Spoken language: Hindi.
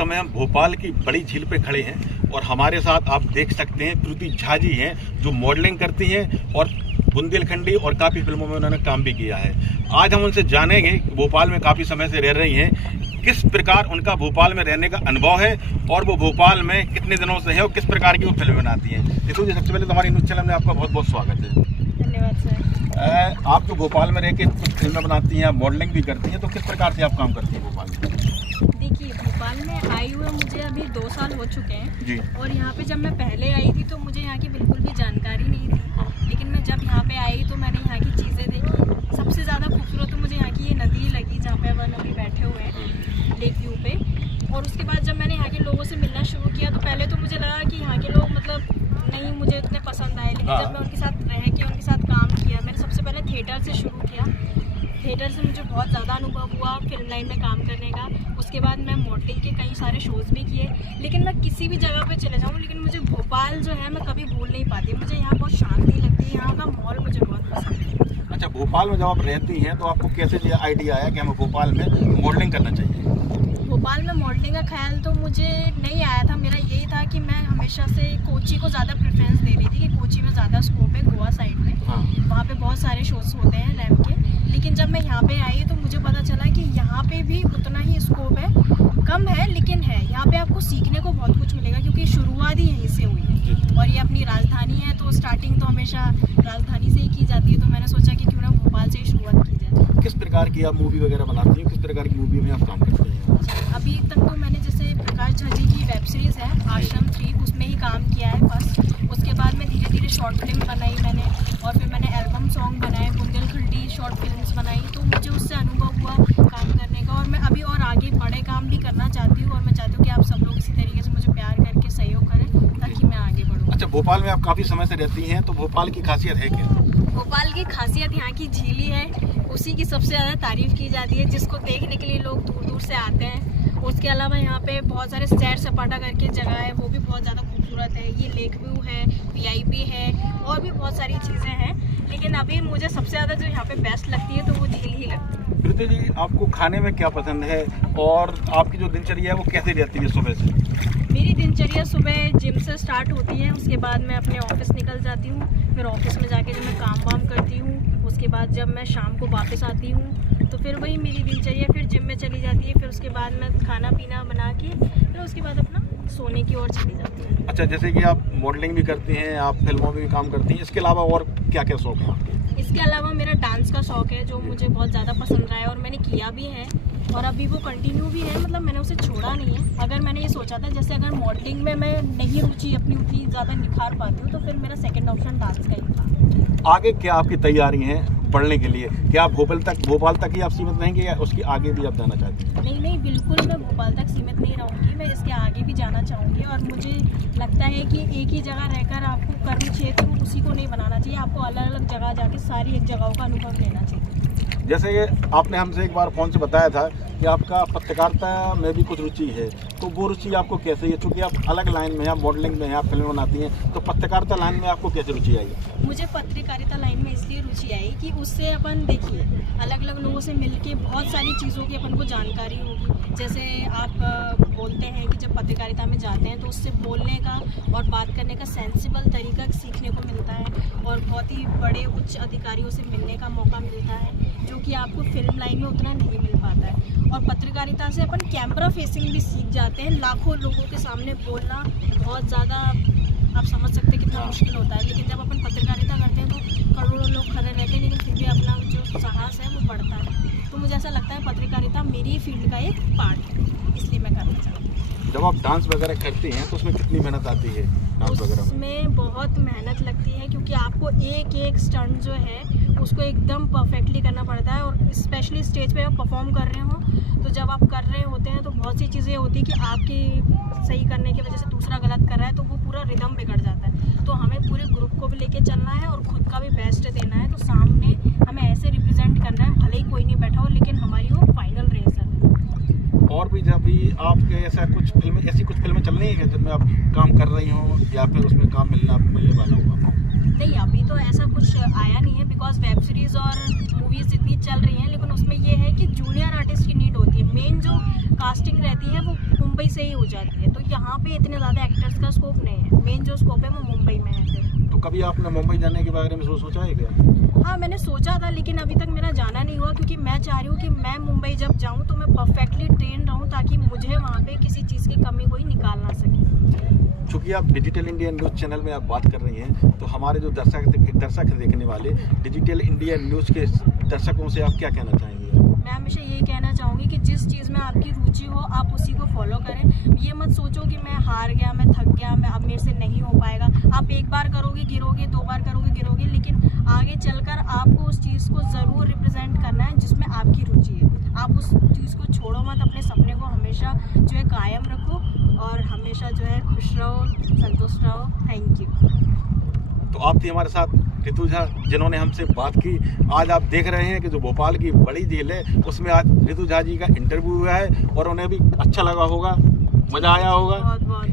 समय हम भोपाल की बड़ी झील पे खड़े हैं और हमारे साथ आप देख सकते हैं कृति झा जी हैं, जो मॉडलिंग करती हैं और बुंदेलखंडी और काफ़ी फिल्मों में उन्होंने काम भी किया है। आज हम उनसे जानेंगे भोपाल में काफ़ी समय से रह रही हैं, किस प्रकार उनका भोपाल में रहने का अनुभव है और वो भोपाल में कितने दिनों से हैं और किस प्रकार की वो फिल्में बनाती हैं। ऋतु जी, सबसे पहले तो हमारी न्यूज़ चैनल में आपका बहुत बहुत स्वागत है। धन्यवाद सर। आप जो भोपाल में रह के कुछ फिल्में बनाती हैं, मॉडलिंग भी करती हैं, तो किस प्रकार से आप काम करती हैं भोपाल में? देखिए, भोपाल में आई हुए मुझे अभी 2 साल हो चुके हैं जी। और यहाँ पे जब मैं पहले आई थी तो मुझे यहाँ की बिल्कुल भी जानकारी नहीं थी, लेकिन मैं जब यहाँ पे आई तो मैंने यहाँ की चीज़ें देखी। सबसे ज़्यादा खूबसूरत तो मुझे यहाँ की ये नदी लगी जहाँ पे अपन अभी बैठे हुए हैं लेक व्यू पे। और उसके बाद जब मैंने यहाँ के लोगों से मिलना शुरू किया तो पहले तो मुझे लगा कि यहाँ के लोग मतलब नहीं मुझे इतने पसंद आए, लेकिन जब मैं उनके साथ रह के उनके साथ काम किया, मैंने सबसे पहले थिएटर से शुरू किया। थिएटर से मुझे बहुत ज़्यादा अनुभव हुआ फिल्म लाइन में काम करने का। उसके बाद मैं मॉडलिंग के कई सारे शोज़ भी किए, लेकिन मैं किसी भी जगह पे चले जाऊँ, लेकिन मुझे भोपाल जो है मैं कभी भूल नहीं पाती। मुझे यहाँ बहुत शांति लगती है, यहाँ का माहौल मुझे बहुत पसंद है। अच्छा, भोपाल में जब आप रहती हैं तो आपको कैसे ये आइडिया आया कि हमें भोपाल में मॉडलिंग करना चाहिए? भोपाल में मॉडलिंग का ख्याल तो मुझे नहीं आया था। मेरा यही था कि मैं हमेशा से कोची को ज़्यादा प्रेफरेंस दे रही थी कि कोची में ज़्यादा स्कोप है, गोवा साइड में। हाँ। वहाँ पे बहुत सारे शोज़ होते हैं रैम के। लेकिन जब मैं यहाँ पे आई तो मुझे पता चला कि यहाँ पे भी उतना ही स्कोप है, कम है लेकिन है। यहाँ पे आपको सीखने को बहुत कुछ मिलेगा क्योंकि शुरुआत ही यहीं से हुई है और ये अपनी राजधानी है, तो स्टार्टिंग तो हमेशा राजधानी से ही की जाती है। तो मैंने सोचा कि क्यों ना भोपाल से ही शुरुआत की जाए। किस प्रकार की आप मूवी वगैरह बनाती हैं, किस प्रकार की मूवी में आप काम करते हैं? अभी तक तो मैंने जैसे प्रकाश झा जी की वेब सीरीज़ है आश्रम 3, उसमें ही काम किया है फर्स्ट। उसके बाद में धीरे धीरे शॉर्ट फिल्म बनाई मैंने और फिर मैंने एल्बम सॉन्ग बनाए, बुंदेलखंडी शॉर्ट फिल्म्स बनाई। तो मुझे उससे अनुभव हुआ काम करने का और मैं अभी और आगे बड़े काम भी करना चाहती हूँ और मैं चाहती हूँ कि आप सब लोग इसी तरीके से मुझे प्यार करके सहयोग करें ताकि मैं आगे बढ़ूँ। अच्छा, भोपाल में आप काफ़ी समय से रहती हैं, तो भोपाल की खासियत है क्या? भोपाल की खासियत यहाँ की झील ही है, उसी की सबसे ज़्यादा तारीफ़ की जाती है, जिसको देखने के लिए लोग दूर दूर से आते हैं। उसके अलावा यहाँ पे बहुत सारे सैर सपाटा करके जगह है, वो भी बहुत ज़्यादा खूबसूरत है। ये लेक व्यू है, VIP है और भी बहुत सारी चीज़ें हैं, लेकिन अभी मुझे सबसे ज़्यादा जो यहाँ पे बेस्ट लगती है तो वो झील ही लगती है। कृति जी, आपको खाने में क्या पसंद है और आपकी जो दिनचर्या है वो कैसे रहती है सुबह से? मेरी दिनचर्या सुबह जिम से स्टार्ट होती है, उसके बाद मैं अपने ऑफिस निकल जाती हूँ। फिर ऑफिस में जाके जब मैं काम वाम करती हूँ, उसके बाद जब मैं शाम को वापस आती हूँ तो फिर वही मेरी दिनचर्या फिर जिम में चली जाती है। फिर उसके बाद मैं खाना पीना बना के फिर उसके बाद अपना सोने की ओर चली जाती हूँ। अच्छा, जैसे कि आप मॉडलिंग भी करती हैं, आप फिल्मों में भी काम करती हैं, इसके अलावा और क्या क्या शौक है आपके? इसके अलावा मेरा डांस का शौक़ है जो मुझे बहुत ज़्यादा पसंद रहा है और मैंने किया भी है और अभी वो कंटिन्यू भी है, मतलब मैंने उसे छोड़ा नहीं है। अगर मैंने ये सोचा था जैसे अगर मॉडलिंग में मैं नहीं रुचि अपनी उतनी ज़्यादा निखार पाती हूँ तो फिर मेरा सेकंड ऑप्शन डांस का ही था। आगे क्या आपकी तैयारी है पढ़ने के लिए? क्या आप भोपाल तक ही आप सीमित रहेंगे या उसके आगे भी आप जाना चाहती हैं? नहीं, बिल्कुल मैं भोपाल तक सीमित नहीं रहूँगी, मैं इसके आगे भी जाना चाहूँगी। और मुझे लगता है कि एक ही जगह रहकर आपको कर्म क्षेत्र उसी को नहीं बनाना चाहिए, आपको अलग अलग जगह जाके सारी एक जगहों का अनुभव लेना चाहिए। जैसे ये आपने हमसे एक बार फ़ोन से बताया था कि आपका पत्रकारिता में भी कुछ रुचि है, तो वो रुचि आपको कैसे है? चूँकि आप अलग लाइन में हैं, आप मॉडलिंग में हैं, आप फिल्में बनाती हैं, तो पत्रकारिता लाइन में आपको कैसे रुचि आई? मुझे पत्रकारिता लाइन में इसलिए रुचि आई कि उससे अपन देखिए अलग अलग लोगों से मिलके बहुत सारी चीज़ों की अपन को जानकारी होगी। जैसे आप बोलते हैं कि जब पत्रकारिता में जाते हैं तो उससे बोलने का और बात करने का सेंसिबल तरीका सीखने को मिलता है और बहुत ही बड़े उच्च अधिकारियों से मिलने का मौका मिलता है जो कि आपको फिल्म लाइन में उतना नहीं मिल पाता है। और पत्रकारिता से अपन कैमरा फेसिंग भी सीख जाते हैं। लाखों लोगों के सामने बोलना बहुत ज़्यादा आप समझ सकते हैं कितना मुश्किल होता है, लेकिन जब अपन पत्रकारिता करते हैं तो करोड़ों लोग खड़े रहते हैं, लेकिन फिर भी अपना जो साहस है वो बढ़ता है। तो मुझे ऐसा लगता है पत्रकारिता मेरी फील्ड का एक पार्ट है, इसलिए मैं करना चाहती हूँ। जब आप डांस वगैरह करती हैं तो उसमें कितनी मेहनत आती है डांस वगैरह में? उसमें बहुत मेहनत लगती है क्योंकि आपको एक एक स्टंट जो है उसको एकदम परफेक्टली करना पड़ता है। और स्पेशली स्टेज पे आप परफॉर्म कर रहे हो तो जब आप कर रहे होते हैं तो बहुत सी चीज़ें होती है कि आपकी सही करने की वजह से दूसरा गलत कर रहा है तो वो पूरा रिदम बिगड़ जाता है। तो हमें पूरे ग्रुप को भी लेके चलना है और ख़ुद का भी बेस्ट देना है। तो सामने हमें ऐसे रिप्रेजेंट करना है, भले ही कोई नहीं बैठा हो, लेकिन हमारी वो फाइनल रेस है। और भी जब भी आपके ऐसी कुछ फिल्में चल रही हैं जिनमें आप काम कर रही हो या फिर उसमें काम मिलने वाला हो? नहीं, अभी तो ऐसा कुछ आया नहीं है, बिकॉज वेब सीरीज और मूवीज इतनी चल रही हैं, लेकिन उसमें ये है कि जूनियर आर्टिस्ट की नीड होती है। मेन जो कास्टिंग रहती है वो मुंबई से ही हो जाती है, तो यहाँ पे इतने ज़्यादा एक्टर्स का स्कोप नहीं है। मेन जो स्कोप है वो मुंबई में है। फिर तो कभी आपने मुंबई जाने के बारे में सोचा है क्या? हाँ, मैंने सोचा था, लेकिन अभी तक मेरा जाना नहीं हुआ, क्योंकि मैं चाह रही हूँ कि मैं मुंबई जब जाऊँ तो मैं परफेक्टली ट्रेन रहूँ, ताकि मुझे वहाँ पे किसी चीज़ की कमी कोई निकाल ना सके। चूँकि आप डिजिटल इंडिया न्यूज़ चैनल में आप बात कर रही हैं, तो हमारे जो दर्शक हैं देखने वाले, डिजिटल इंडिया न्यूज़ के दर्शकों से आप क्या कहना चाहेंगे? मैं हमेशा यही कहना चाहूँगी कि जिस चीज़ में आपकी रुचि हो आप उसी को फॉलो करें। ये मत सोचो कि मैं हार गया, मैं थक गया, मैं अब मेरे से नहीं हो पाएगा। आप एक बार करोगे गिरोगे, 2 बार करोगे गिरोगे, लेकिन आगे चलकर आपको उस चीज़ को ज़रूर रिप्रेजेंट करना है जिसमें आपकी रुचि है। आप उस चीज़ को छोड़ो मत, अपने सपने को हमेशा जो है कायम रखो और हमेशा जो है खुश रहो, संतुष्ट रहो। Thank you. तो आप थी हमारे साथ ऋतु झा, जिन्होंने हमसे बात की। आज आप देख रहे हैं कि जो भोपाल की बड़ी झील है उसमें आज ऋतु झा जी का इंटरव्यू हुआ है और उन्हें भी अच्छा लगा होगा, मज़ा आया होगा। बहुत बहुत